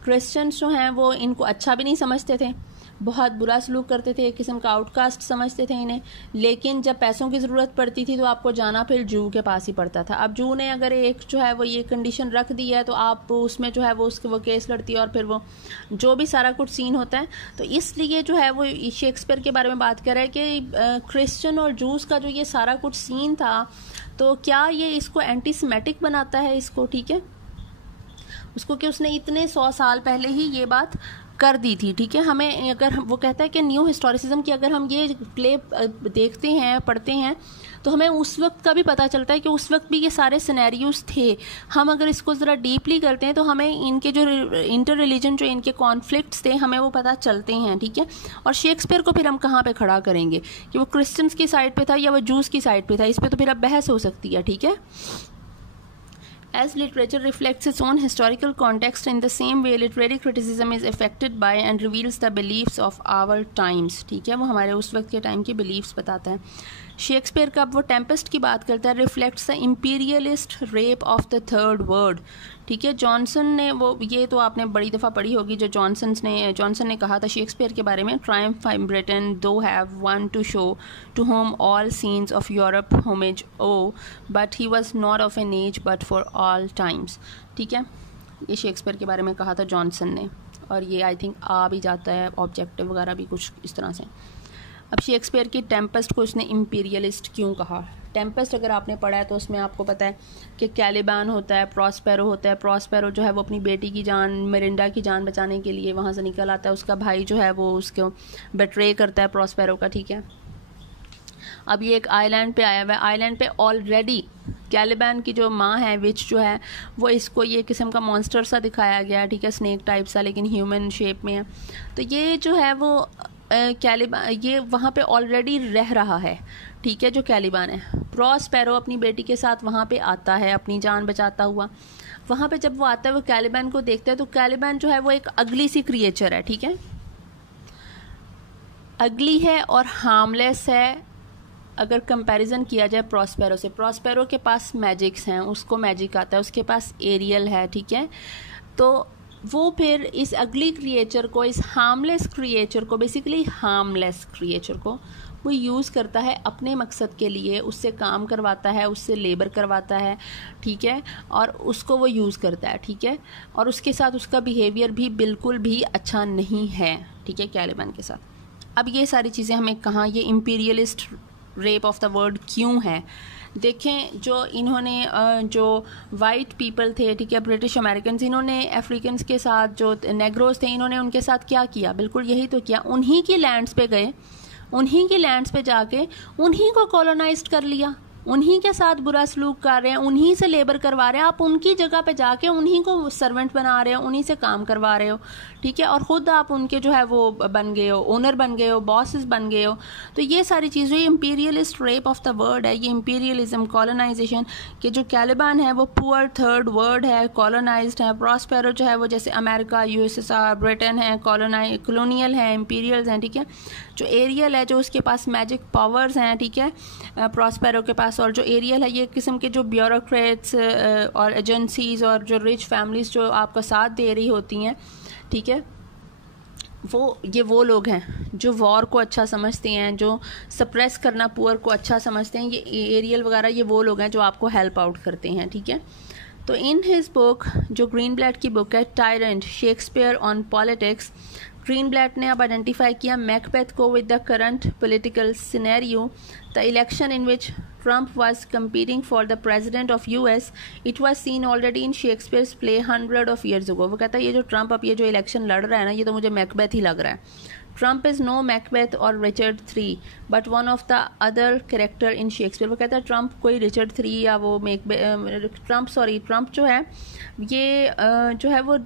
क्रिश्चियंस जो हैं वो इनको अच्छा भी नहीं समझते थे, बहुत बुरा सलूक करते थे, एक किस्म का आउटकास्ट समझते थे इन्हें, लेकिन जब पैसों की ज़रूरत पड़ती थी तो आपको जाना फिर जू के पास ही पड़ता था। अब जू ने अगर एक जो है वो ये कंडीशन रख दी है तो आप उसमें जो है वो उसके वो केस लड़ती है और फिर वो जो भी सारा कुछ सीन होता है। तो इसलिए जो है वो शेक्सपियर के बारे में बात कर रहा है कि क्रिश्चियन और जूस का जो ये सारा कुछ सीन था तो क्या ये इसको एंटीसेमेटिक बनाता है इसको, ठीक है, उसको कि उसने इतने 100 साल पहले ही ये बात कर दी थी, ठीक है। हमें अगर वो कहता है कि न्यू हिस्टोरिसिज्म की अगर हम ये प्ले देखते हैं, पढ़ते हैं, तो हमें उस वक्त का भी पता चलता है कि उस वक्त भी ये सारे सिनेरियोज थे। हम अगर इसको ज़रा डीपली करते हैं तो हमें इनके जो इंटर रिलीजन जो इनके कॉन्फ्लिक्ट्स थे हमें वो पता चलते हैं, ठीक है। और शेक्सपियर को फिर हम कहाँ पे खड़ा करेंगे कि वो क्रिश्चियंस की साइड पे था या वो जूस की साइड पे था, इस पर तो फिर अब बहस हो सकती है, ठीक है। As literature reflects its own historical context, in the same way literary criticism is affected by and reveals the beliefs of our times, ठीक है। वो हमारे उस वक्त के टाइम की बिलीफ्स बताता है। शेक्सपियर का अब वो टेम्पेस्ट की बात करता है, reflects the imperialist rape of the third world, ठीक है। जॉनसन ने वो, ये तो आपने बड़ी दफ़ा पढ़ी होगी, जो जॉनसन ने कहा था शेक्सपियर के बारे में, triumph in Britain thou have one to show to whom all scenes of Europe homage owe, but he was not of an age but for all times, ठीक है। ये शेक्सपियर के बारे में कहा था जॉनसन ने, और ये आई थिंक आ भी जाता है ऑब्जेक्टिव वगैरह भी कुछ इस तरह से। अब शेक्सपियर की टेम्पेस्ट को उसने इम्पीरियलिस्ट क्यों कहा? टेम्पेस्ट अगर आपने पढ़ा है तो उसमें आपको पता है कि कैलिबान होता है, प्रॉस्पेरो होता है। प्रॉस्पेरो जो है वो अपनी बेटी की जान, मिरिंडा की जान बचाने के लिए वहाँ से निकल आता है। उसका भाई जो है वो उसको बेट्रे करता है प्रॉस्पेरो का, ठीक है। अब ये एक आइलैंड पे आया हुआ है, आइलैंड पे ऑलरेडी कैलिबान की जो माँ है, विच जो है वो इसको ये किस्म का मॉन्स्टर सा दिखाया गया है, ठीक है, स्नेक टाइप सा, लेकिन ह्यूमन शेप में है। तो ये जो है वो कैलिबान ये वहाँ पे ऑलरेडी रह रहा है, ठीक है, जो कैलिबान है। प्रॉस्पेरो अपनी बेटी के साथ वहाँ पे आता है अपनी जान बचाता हुआ। वहाँ पे जब वो आता है वो कैलिबान को देखता है, तो कैलिबान जो है वो एक अगली सी क्रिएचर है, ठीक है, अगली है और हार्मलेस है अगर कंपैरिजन किया जाए प्रॉस्पेरो से। प्रॉस्पेरो के पास मैजिक्स हैं, उसको मैजिक आता है, उसके पास एरियल है, ठीक है। तो वो फिर इस अगली क्रिएचर को, इस हार्मलेस क्रिएचर को, बेसिकली हार्मलेस क्रिएचर को वो यूज़ करता है अपने मकसद के लिए, उससे काम करवाता है, उससे लेबर करवाता है, ठीक है, और उसको वो यूज़ करता है, ठीक है। और उसके साथ उसका बिहेवियर भी बिल्कुल भी अच्छा नहीं है, ठीक है, कैलिबान के साथ। अब ये सारी चीज़ें हमें कहाँ, ये imperialist rape of the world क्यों है? देखें, जो इन्होंने जो वाइट पीपल थे, ठीक है, ब्रिटिश अमेरिकन, इन्होंने अफ्रीकन्स के साथ, जो नेग्रोज थे, इन्होंने उनके साथ क्या किया? बिल्कुल यही तो किया। उन्हीं की लैंड्स पे गए, उन्हीं की लैंड्स पे जाके उन्हीं को कॉलोनाइज्ड कर लिया, उन्हीं के साथ बुरा सलूक कर रहे हैं, उन्हीं से लेबर करवा रहे हैं। आप उनकी जगह पे जाके उन्हीं को सर्वेंट बना रहे हो, उन्हीं से काम करवा रहे हो, ठीक है, और ख़ुद आप उनके जो है वो बन गए हो, ओनर बन गए हो, बॉसेस बन गए हो। तो ये सारी चीज़ें imperialist rape of the world है, ये इम्पीरियलिज्म, कॉलोनाइजेशन के जो कैलिबान है वो पुअर थर्ड वर्ल्ड है, कॉलोनाइज्ड है। प्रॉस्पेरो जो है वो जैसे अमेरिका, यूएसएसआर, ब्रिटेन है, कॉलोनियल है, इम्पीरियल्स हैं, ठीक है। जो एरियल है, जो उसके पास मैजिक पावर्स हैं, ठीक है, प्रॉस्पेरो के पास, और जो एरियल है ये किस्म के जो ब्यूरोक्रेट्स और एजेंसीज़ और जो रिच फैमिलीज़ जो आपका साथ दे रही होती हैं, ठीक है, वो लोग हैं जो वॉर को अच्छा समझते हैं, जो सप्रेस करना पुअर को अच्छा समझते हैं। ये एरियल वगैरह ये वो लोग हैं जो आपको हेल्प आउट करते हैं, ठीक है। तो इन हिज बुक, जो ग्रीनब्लैट की बुक है, tyrant Shakespeare on politics, Greenblatt ने अब आइडेंटिफाई किया मैकबेथ को with the current political scenario, the election in which Trump was competing for the president of US. It was seen already in Shakespeare's play 100 of years ago. वो कहता है ये जो Trump अब ये जो इलेक्शन लड़ रहा है ना, ये तो मुझे मैकबेथ ही लग रहा है। Trump is no Macbeth or Richard III, but one of the other character in Shakespeare. वो कहता है ट्रम्प कोई रिचर्ड III या वो ट्रम्प जो है ये जो है वो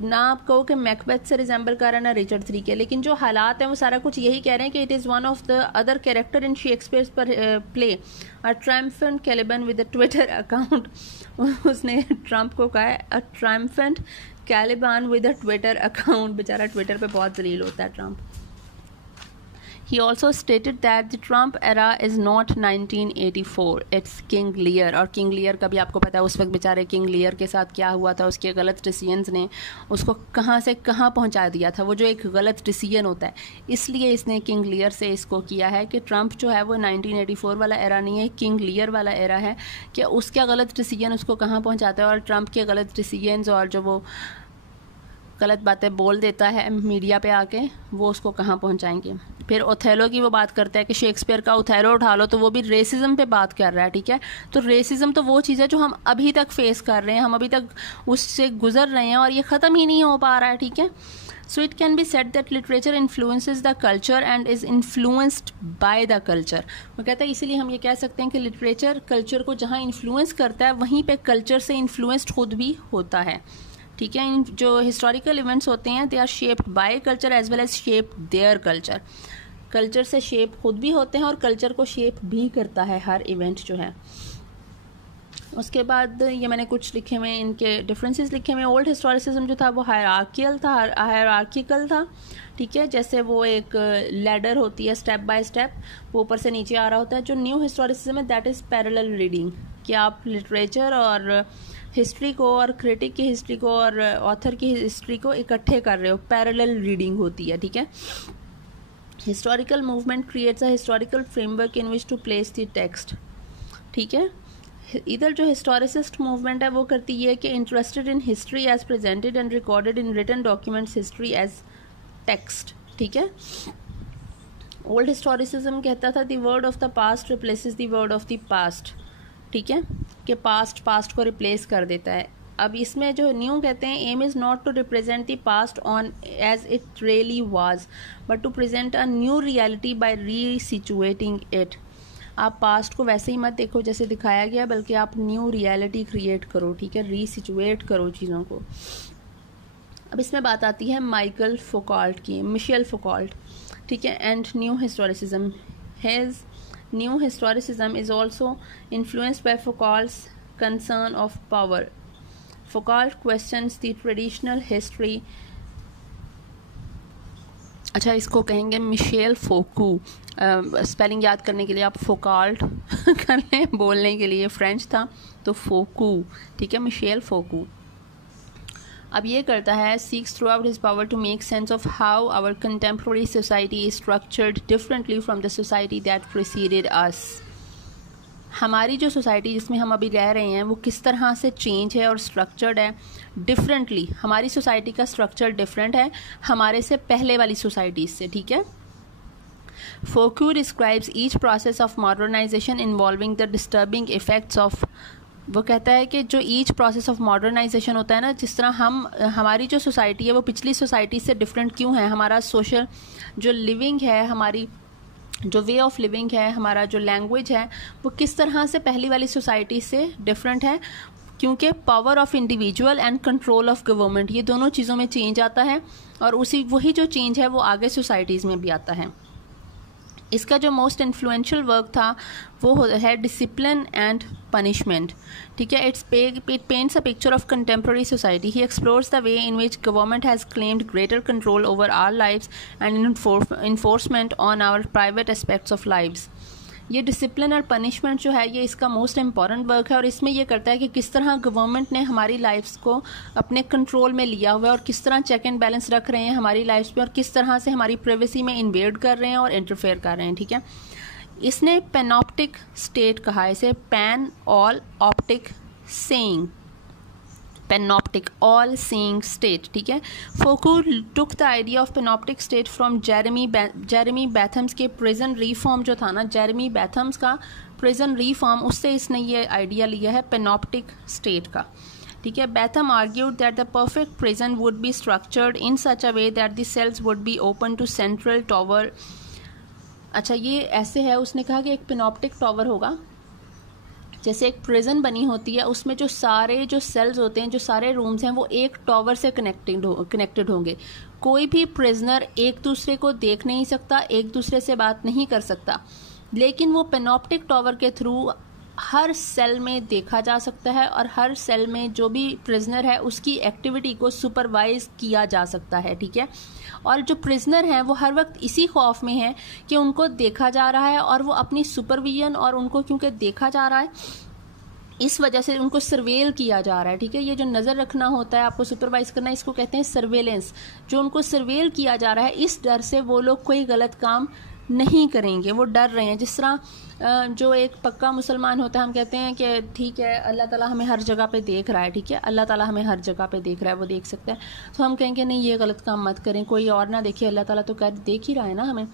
ना आप कहो कि मैकबेथ से रिजेंबल कर रहा है ना रिचर्ड III के, लेकिन जो हालात हैं वो सारा कुछ यही कह रहे हैं कि it is one of the other character in Shakespeare's पर play a triumphant Caliban with a Twitter account. उसने ट्रम्प को कहा है a triumphant Caliban with a Twitter account. बेचारा ट्विटर पे बहुत जलील होता है Trump. He also stated that the Trump era is not 1984, it's King Lear। और King Lear का भी आपको पता है उस वक्त बेचारे King Lear के साथ क्या हुआ था, उसके गलत डिसीजंस ने उसको कहाँ से कहाँ पहुँचा दिया था। वो जो एक गलत डिसीजन होता है, इसलिए इसने King Lear से इसको किया है कि ट्रम्प जो है वो 1984 वाला एरा नहीं है, King Lear वाला एरा है, कि उसका गलत डिसीजन उसको कहाँ पहुँचाता है, और ट्रम्प के गलत डिसीजंस और जो वो गलत बातें बोल देता है मीडिया पे आके, वो उसको कहाँ पहुँचाएंगे। फिर ओथेलो की वो बात करता है कि शेक्सपियर का ओथेलो उठा लो तो वो भी रेसिज्म पे बात कर रहा है, ठीक है। तो रेसिज्म तो वो चीज़ है जो हम अभी तक फेस कर रहे हैं, हम अभी तक उससे गुजर रहे हैं और ये ख़त्म ही नहीं हो पा रहा है, ठीक है। So it can be said that literature influences the culture and is influenced by the culture. वो कहता है इसीलिए हम ये कह सकते हैं कि लिटरेचर कल्चर को जहाँ इन्फ्लुएंस करता है वहीं पे कल्चर से इन्फ्लुएंस्ड खुद भी होता है, ठीक है। इन जो हिस्टोरिकल इवेंट्स होते हैं they are shaped by culture as well as shaped their culture. Culture से शेप खुद भी होते हैं और कल्चर को शेप भी करता है हर इवेंट जो है। उसके बाद ये मैंने कुछ लिखे हुए इनके डिफरेंसेस लिखे हुए। ओल्ड हिस्टोरिसिज्म जो था वो हायरार्किकल था, ठीक है, जैसे वो एक लैडर होती है स्टेप बाय स्टेप, वो ऊपर से नीचे आ रहा होता है। जो न्यू हिस्टोरिसिज्म है दैट इज़ पैरेलल रीडिंग, कि आप लिटरेचर और हिस्ट्री को और क्रिटिक की हिस्ट्री को और ऑथर की हिस्ट्री को इकट्ठे कर रहे हो, पैरेलल रीडिंग होती है, ठीक है। Historical movement creates a historical framework in which to place the text, ठीक है। इधर जो हिस्टोरिसिस्ट मूवमेंट है वो करती है कि interested in history as presented and recorded in written documents history as text, ठीक है। ओल्ड हिस्टोरिसिज्म कहता था the word of the past replaces the word of the past, ठीक है, कि पास्ट को रिप्लेस कर देता है। अब इसमें जो न्यू कहते हैं aim is not to represent the past on as it really was but to present a new reality by resituating it. आप पास्ट को वैसे ही मत देखो जैसे दिखाया गया, बल्कि आप न्यू रियलिटी क्रिएट करो, ठीक है, रीसिचुएट करो चीज़ों को। अब इसमें बात आती है मिशेल फौकॉल्ट, ठीक है। And new historicism, his new historicism is also influenced by Foucault's concern of power. Foucault questions the traditional history, अच्छा इसको कहेंगे मिशेल फोकू, स्पेलिंग याद करने के लिए आप फोकाल्ट कर लें, बोलने के लिए फ्रेंच था तो फोकू, ठीक है, मिशेल फोकू। अब ये करता है seeks throughout his power to make sense of how our contemporary society is structured differently from the society that preceded us. हमारी जो सोसाइटी जिसमें हम अभी रह रहे हैं वो किस तरह से चेंज है और स्ट्रक्चर्ड है डिफरेंटली। हमारी सोसाइटी का स्ट्रक्चर डिफरेंट है हमारे से पहले वाली सोसाइटीज़ से, ठीक है। Foucault describes each process of modernization involving the disturbing effects of, वो कहता है कि जो ईच प्रोसेस ऑफ मॉडर्नाइजेशन होता है ना, जिस तरह हमारी जो सोसाइटी है वो पिछली सोसाइटी से डिफरेंट क्यों है, हमारा सोशल जो लिविंग है, हमारी जो वे ऑफ लिविंग है, हमारा जो लैंग्वेज है वो किस तरह से पहली वाली सोसाइटी से डिफरेंट है, क्योंकि power of individual and control of government, ये दोनों चीज़ों में चेंज आता है और वही जो चेंज है वो आगे सोसाइटीज़ में भी आता है। इसका जो मोस्ट इन्फ्लुएंशियल वर्क था वो है डिसिप्लिन एंड पनिशमेंट, ठीक है। It paints a picture of contemporary society. He explores the way in which government has claimed greater control over our lives and enforcement on our private aspects of lives. ये discipline और punishment जो है ये इसका most important work है और इसमें ये करता है कि किस तरह गवर्नमेंट ने हमारी लाइफ्स को अपने कंट्रोल में लिया हुआ है और किस तरह चेक एंड बैलेंस रख रहे हैं हमारी लाइफ्स पे और किस तरह से हमारी प्राइवेसी में इन्वेड कर रहे हैं और इंटरफेयर कर रहे हैं, ठीक है। इसने पैनॉप्टिक स्टेट कहा है इसे, pan all optic saying, panoptic all seeing state, ठीक है। Foucault took the idea of panoptic state from Jeremy Bentham's के प्रिजन रिफॉर्म जो था ना, जेरेमी बेथम्स का प्रिजन रिफॉर्म, उससे इसने ये आइडिया लिया है पैनॉप्टिक स्टेट का, ठीक है। Bentham argued that the perfect prison would be structured in such a way that the cells would be open to central tower. अच्छा ये ऐसे है, उसने कहा कि एक पैनॉप्टिक टॉवर होगा, जैसे एक प्रिजन बनी होती है उसमें जो सारे जो सेल्स होते हैं, जो सारे रूम्स हैं वो एक टॉवर से कनेक्टेड होंगे। कोई भी प्रिजनर एक दूसरे को देख नहीं सकता, एक दूसरे से बात नहीं कर सकता, लेकिन वो पैनॉप्टिक टॉवर के थ्रू हर सेल में देखा जा सकता है और हर सेल में जो भी प्रिजनर है उसकी एक्टिविटी को सुपरवाइज किया जा सकता है, ठीक है। और जो प्रिजनर हैं वो हर वक्त इसी खौफ में है कि उनको देखा जा रहा है और वो अपनी सुपरविजन और उनको क्योंकि देखा जा रहा है इस वजह से उनको सर्वेल किया जा रहा है, ठीक है। ये जो नज़र रखना होता है, आपको सुपरवाइज करना, इसको कहते हैं सर्वेलेंस। जो उनको सर्वेल किया जा रहा है इस डर से वो लोग कोई गलत काम नहीं करेंगे, वो डर रहे हैं। जिस तरह जो एक पक्का मुसलमान होता है, हम कहते हैं कि ठीक है अल्लाह ताला हमें हर जगह पे देख रहा है, ठीक है, अल्लाह ताला हमें हर जगह पे देख रहा है, वो देख सकता है, तो हम कहेंगे नहीं ये गलत काम मत करें, कोई और ना देखे, अल्लाह ताला तो देख ही रहा है ना हमें।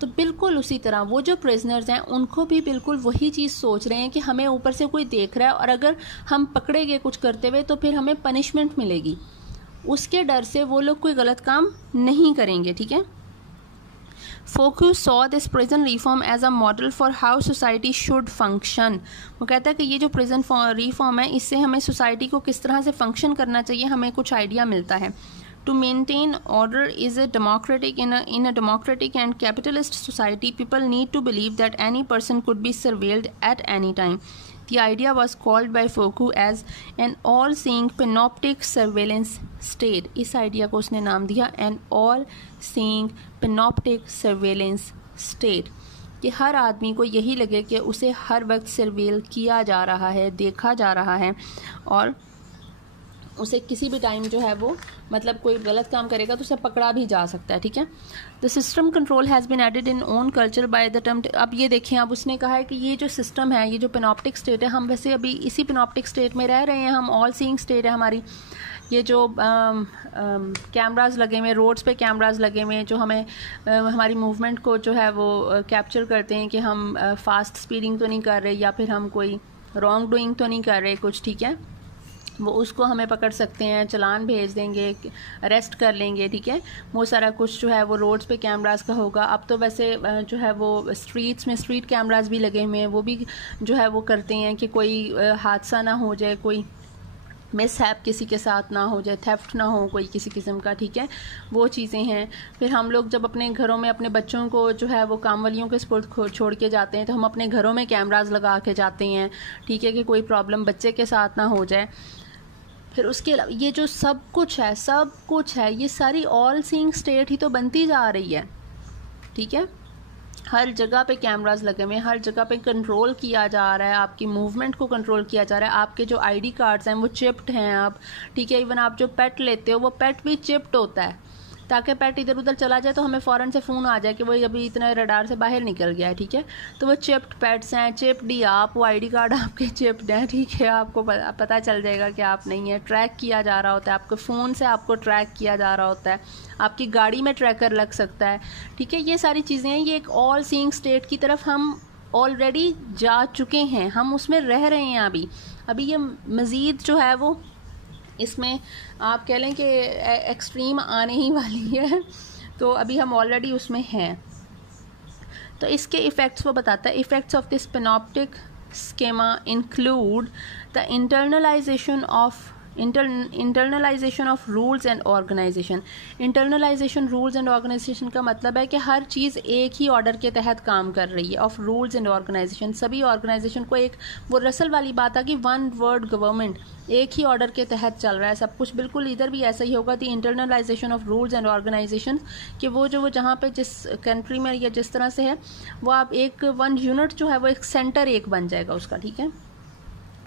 तो बिल्कुल उसी तरह वो जो प्रिजनर्स हैं उनको भी बिल्कुल वही चीज़ सोच रहे हैं कि हमें ऊपर से कोई देख रहा है और अगर हम पकड़े गए कुछ करते हुए तो फिर हमें पनिशमेंट मिलेगी। उसके डर से वो लोग कोई गलत काम नहीं करेंगे, ठीक है। Foucault saw this prison reform as a model for how society should function. वो कहता है कि ये जो प्रिजन रिफॉर्म है, इससे हमें सोसाइटी को किस तरह से फंक्शन करना चाहिए हमें कुछ आइडिया मिलता है। To maintain order is a democratic in a democratic and capitalist society, people need to believe that any person could be surveilled at any time. The idea was called by Foucault as an all-seeing panoptic surveillance state. इस idea को उसने नाम दिया an all-seeing panoptic surveillance state, कि हर आदमी को यही लगे कि उसे हर वक्त सर्वेल किया जा रहा है, देखा जा रहा है, और उसे किसी भी टाइम जो है वो मतलब कोई गलत काम करेगा तो उसे पकड़ा भी जा सकता है, ठीक है। The system control has been added in own culture by the term. अब ये देखें, अब उसने कहा है कि ये जो सिस्टम है, ये जो पेनॉप्टिक स्टेट है, हम वैसे अभी इसी पेनॉप्टिक स्टेट में रह रहे हैं, हम ऑल सीइंग स्टेट है हमारी। ये जो कैमराज लगे हुए, रोड्स पे कैमराज लगे हुए, जो हमें हमारी मूवमेंट को जो है वो कैप्चर करते हैं कि हम फास्ट स्पीडिंग तो नहीं कर रहे या फिर हम कोई रॉन्ग डूइंग तो नहीं कर रहे कुछ, ठीक है। वो उसको हमें पकड़ सकते हैं, चालान भेज देंगे, अरेस्ट कर लेंगे, ठीक है। वो सारा कुछ जो है वो रोड्स पे कैमरास का होगा। अब तो वैसे जो है वो स्ट्रीट्स में स्ट्रीट कैमरास भी लगे हुए हैं, वो भी जो है वो करते हैं कि कोई हादसा ना हो जाए, कोई मिसहैप किसी के साथ ना हो जाए, थेफ्ट ना हो कोई किसी किस्म का, ठीक है। वो चीज़ें हैं। फिर हम लोग जब अपने घरों में अपने बच्चों को जो है वो कामवालियों के स्पुर्द छोड़ के जाते हैं तो हम अपने घरों में कैमरास लगा के जाते हैं, ठीक है, कि कोई प्रॉब्लम बच्चे के साथ ना हो जाए। फिर उसके अलावा ये जो सब कुछ है, ये सारी ऑल सीइंग स्टेट ही तो बनती जा रही है, ठीक है। हर जगह पे कैमरास लगे हुए हैं, हर जगह पे कंट्रोल किया जा रहा है, आपकी मूवमेंट को कंट्रोल किया जा रहा है। आपके जो आईडी कार्ड्स हैं वो चिप्ड हैं आप, ठीक है। इवन आप जो पेट लेते हो वो पेट भी चिप्ड होता है, ताकि पेट इधर उधर चला जाए तो हमें फ़ौरन से फ़ोन आ जाए कि वो अभी इतना रडार से बाहर निकल गया है, ठीक है। तो वो चिप्ड पेट्स हैं, चिप्ड ही आप, वो आईडी कार्ड आपके चिप्ड हैं, ठीक है। आपको पता चल जाएगा कि आप नहीं है, ट्रैक किया जा रहा होता है, आपके फ़ोन से आपको ट्रैक किया जा रहा होता है, आपकी गाड़ी में ट्रैकर लग सकता है, ठीक है। ये सारी चीज़ें हैं, ये एक ऑल सीइंग स्टेट की तरफ हम ऑलरेडी जा चुके हैं, हम उसमें रह रहे हैं अभी ये मज़ीद जो है वो इसमें आप कह लें कि एक्सट्रीम आने ही वाली है, तो अभी हम ऑलरेडी उसमें हैं। तो इसके इफ़ेक्ट्स वो बताता है। Effects of this panoptic schema include the internalization of rules and organization. Internalization rules and organization का मतलब है कि हर चीज़ एक ही ऑर्डर के तहत काम कर रही है। ऑफ रूल्स एंड ऑर्गेनाइजेशन, सभी ऑर्गेनाइजेशन को एक वो रसल वाली बात है कि वन वर्ड गवर्नमेंट, एक ही ऑर्डर के तहत चल रहा है सब कुछ। बिल्कुल इधर भी ऐसा ही होगा। The internalization of rules and organization, कि वो जहाँ पे जिस कंट्री में या जिस तरह से है वो आप एक वन यूनिट जो है वो एक सेंटर एक बन जाएगा उसका, ठीक है।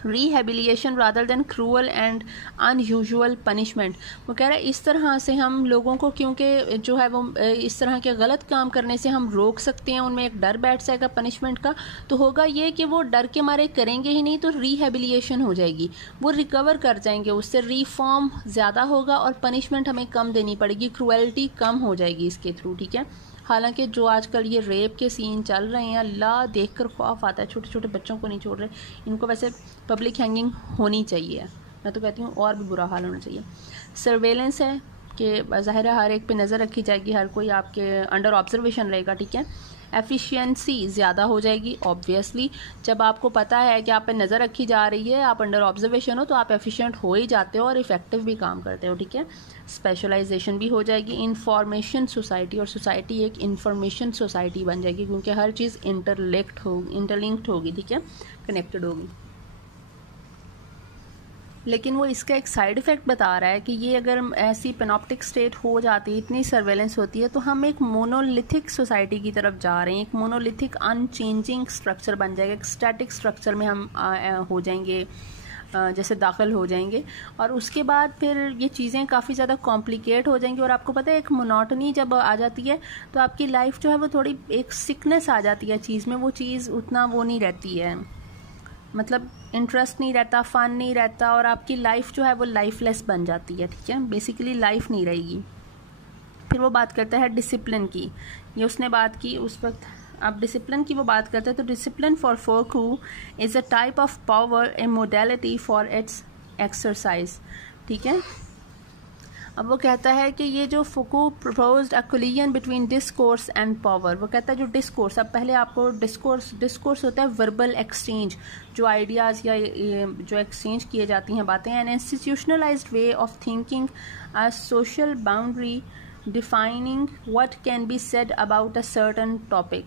Rehabilitation rather than cruel and unusual punishment. वो कह रहा है इस तरह से हम लोगों को, क्योंकि जो है वो इस तरह के गलत काम करने से हम रोक सकते हैं, उनमें एक डर बैठ जाएगा पनिशमेंट का, तो होगा ये कि वो डर के मारे करेंगे ही नहीं, तो रिहेबिलिएशन हो जाएगी, वो रिकवर कर जाएंगे, उससे रिफॉर्म ज़्यादा होगा और पनिशमेंट हमें कम देनी पड़ेगी, क्रूएल्टी कम हो जाएगी इसके थ्रू, ठीक है। हालांकि जो आजकल ये रेप के सीन चल रहे हैं, अल्लाह देखकर खौफ आता है। छोटे छोटे बच्चों को नहीं छोड़ रहे, इनको वैसे पब्लिक हैंगिंग होनी चाहिए, मैं तो कहती हूँ और भी बुरा हाल होना चाहिए। सर्वेलेंस है कि ज़ाहिर है हर एक पे नज़र रखी जाएगी, हर कोई आपके अंडर ऑब्जर्वेशन रहेगा, ठीक है। एफिशिएंसी ज़्यादा हो जाएगी ऑब्वियसली, जब आपको पता है कि आप पे नज़र रखी जा रही है, आप अंडर ऑब्जर्वेशन हो, तो आप एफिशिएंट हो ही जाते हो और इफ़ेक्टिव भी काम करते हो, ठीक है। स्पेशलाइजेशन भी हो जाएगी। इंफॉर्मेशन सोसाइटी, और सोसाइटी एक इंफॉर्मेशन सोसाइटी बन जाएगी, क्योंकि हर चीज़ इंटरलिंक्ड होगी, ठीक है, कनेक्टेड होगी। लेकिन वो इसका एक साइड इफ़ेक्ट बता रहा है कि ये अगर ऐसी पेनॉप्टिक स्टेट हो जाती है, इतनी सर्वेलेंस होती है, तो हम एक मोनोलिथिक सोसाइटी की तरफ जा रहे हैं। एक मोनोलिथिक अनचेंजिंग स्ट्रक्चर बन जाएगा, एक स्टैटिक स्ट्रक्चर में हम हो जाएंगे, जैसे दाखिल हो जाएंगे, और उसके बाद फिर ये चीज़ें काफ़ी ज़्यादा कॉम्प्लिकेट हो जाएंगी। और आपको पता है एक मोनोटनी जब आ जाती है तो आपकी लाइफ जो है वो थोड़ी एक सिकनेस आ जाती है चीज़ में, वो चीज़ उतना वो नहीं रहती है, मतलब इंटरेस्ट नहीं रहता, फ़न नहीं रहता, और आपकी लाइफ जो है वो लाइफलेस बन जाती है, ठीक है, बेसिकली लाइफ नहीं रहेगी। फिर वो बात करता है डिसिप्लिन की, ये उसने बात की उस वक्त। अब डिसिप्लिन की वो बात करते हैं, तो discipline for Foucault is a type of power, a modality for its exercise, ठीक है। अब वो कहता है कि ये जो Foucault proposed a collision between discourse and power, वो कहता है जो डिस्कोर्स, अब पहले आपको डिस्कोर्स होता है वर्बल एक्सचेंज, जो आइडियाज़ या जो एक्सचेंज किए जाती हैं बातें, an institutionalised way of thinking, a social boundary defining what can be said about a certain topic.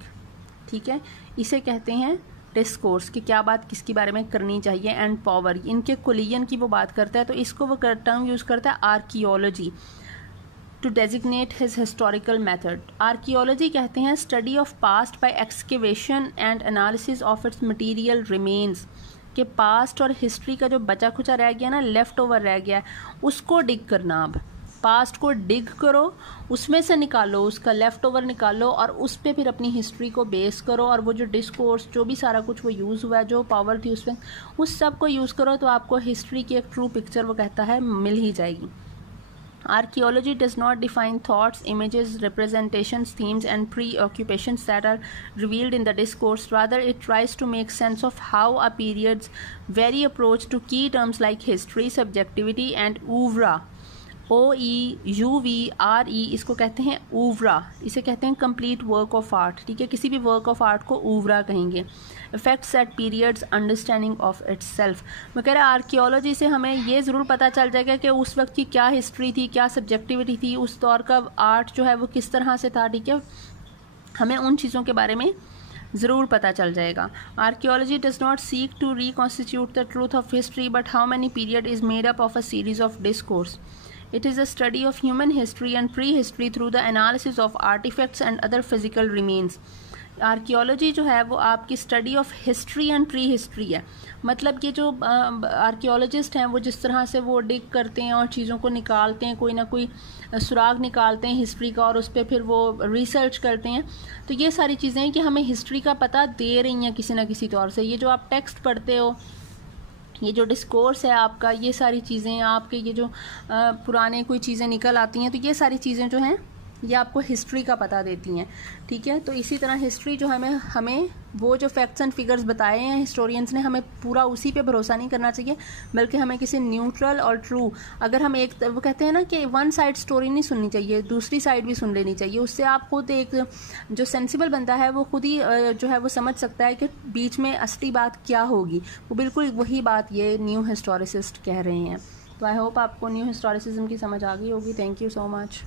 ठीक है, इसे कहते हैं डिस्कोर्स कि क्या बात किसके बारे में करनी चाहिए, एंड पावर, इनके कोलिजन की वो बात करता है। तो इसको वो टर्म यूज़ करता है archaeology to designate his historical method. Archaeology कहते हैं study of past by excavation and analysis of its material remains, कि पास्ट और हिस्ट्री का जो बचा खुचा रह गया ना, लेफ्ट ओवर रह गया है, उसको डिग करना। अब पास्ट को डिग करो, उसमें से निकालो, उसका लेफ़्ट ओवर निकालो और उस पर फिर अपनी हिस्ट्री को बेस करो, और वो जो डिस्कोर्स जो भी सारा कुछ वो यूज़ हुआ है, जो पावर थी उसमें, उस सब को यूज़ करो, तो आपको हिस्ट्री की एक ट्रू पिक्चर वो कहता है मिल ही जाएगी। Archaeology does not define thoughts, images, representations, themes, and preoccupations that are revealed in the discourse. Rather, it tries to make sense of how a period's very approach to key terms like history, subjectivity, and oeuvre, OEUVRE, इसको कहते हैं ओवरा, इसे कहते हैं complete work of art. ठीक है, किसी भी वर्क ऑफ आर्ट को ओवरा कहेंगे। Effects at periods understanding of itself, मैं कह रहा आर्कियोलॉजी से हमें ये ज़रूर पता चल जाएगा कि उस वक्त की क्या हिस्ट्री थी, क्या सब्जेक्टिविटी थी, उस दौर का आर्ट जो है वो किस तरह से था। ठीक है, हमें उन चीज़ों के बारे में ज़रूर पता चल जाएगा। Archaeology does not seek to reconstitute the truth of history, but how many period is made up of a series of discourse. It is a study of human history and prehistory through the analysis of artifacts and other physical remains. Archaeology जो है वो आपकी study of history and pre history है। मतलब कि जो archaeologist हैं वो जिस तरह से वो डिग करते हैं और चीज़ों को निकालते हैं, कोई ना कोई सुराग निकालते हैं हिस्ट्री का, और उस पर फिर वो रिसर्च करते हैं। तो ये सारी चीज़ें हैं कि हमें हिस्ट्री का पता दे रही हैं किसी ना किसी तौर से। ये जो आप टेक्स्ट पढ़ते हो, ये जो डिस्कोर्स है आपका, ये सारी चीज़ें आपके, ये जो पुराने कोई चीज़ें निकल आती हैं, तो ये सारी चीज़ें जो हैं ये आपको हिस्ट्री का पता देती हैं। ठीक है, तो इसी तरह हिस्ट्री जो हमें वो जो फैक्ट्स एंड फिगर्स बताए हैं हिस्टोरियंस ने, हमें पूरा उसी पे भरोसा नहीं करना चाहिए, बल्कि हमें किसी न्यूट्रल और ट्रू, अगर हम एक, वो कहते हैं ना कि वन साइड स्टोरी नहीं सुननी चाहिए, दूसरी साइड भी सुन लेनी चाहिए। उससे आप खुद एक जो सेंसिबल बंदा है वो खुद ही जो है वो समझ सकता है कि बीच में असली बात क्या होगी। वो बिल्कुल वही बात ये न्यू हिस्टोरिसिस्ट कह रहे हैं। तो आई होप आपको न्यू हिस्टोरिसिज्म की समझ आ गई होगी। Thank you so much.